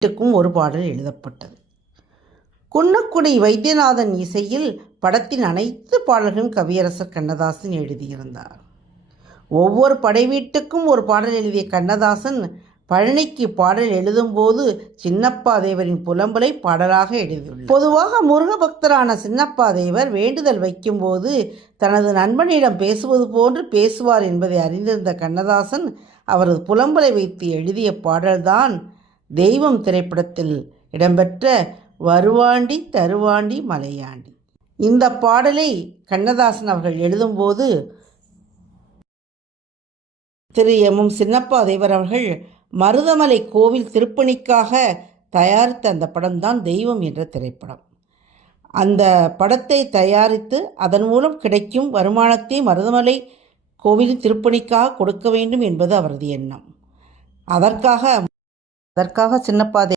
வீட்டுக்கும் ஒரு பாடல் எழுதப்பட்டது. குன்னக்குடி வைத்தியநாதன் இசையில் படத்தின் அனைத்து பாடல்களும் கவியரசர் கண்ணதாசன் எழுதியிருந்தார். ஒவ்வொரு படை வீட்டுக்கும் ஒரு பாடல் எழுதிய கண்ணதாசன் பழனிக்கு பாடல் எழுதும்போது சின்னப்பா தேவரின் புலம்பலை பாடலாக எழுதியுள்ளார். பொதுவாக முருக பக்தரான சின்னப்பா தேவர் வேண்டுதல் வைக்கும்போது தனது நண்பனிடம் பேசுவது போன்று பேசுவார் என்பதை அறிந்திருந்த கண்ணதாசன் அவரது புலம்பலை வைத்து எழுதிய பாடல்தான் தெய்வம் திரைப்படத்தில் இடம்பெற்ற வருவாண்டி தருவாண்டி மலையாண்டி. இந்த பாடலை கண்ணதாசன் அவர்கள் எழுதும்போது திரு எம் சின்னப்பா தேவர் அவர்கள் மருதமலை கோவில் திருப்பணிக்காக தயாரித்த அந்த படம்தான் தெய்வம் என்ற திரைப்படம். அந்த படத்தை தயாரித்து அதன் மூலம் கிடைக்கும் வருமானத்தை மருதமலை கோவிலின் திருப்பணிக்காக கொடுக்க வேண்டும் என்பது அவரது எண்ணம். அதற்காக சின்னப்பா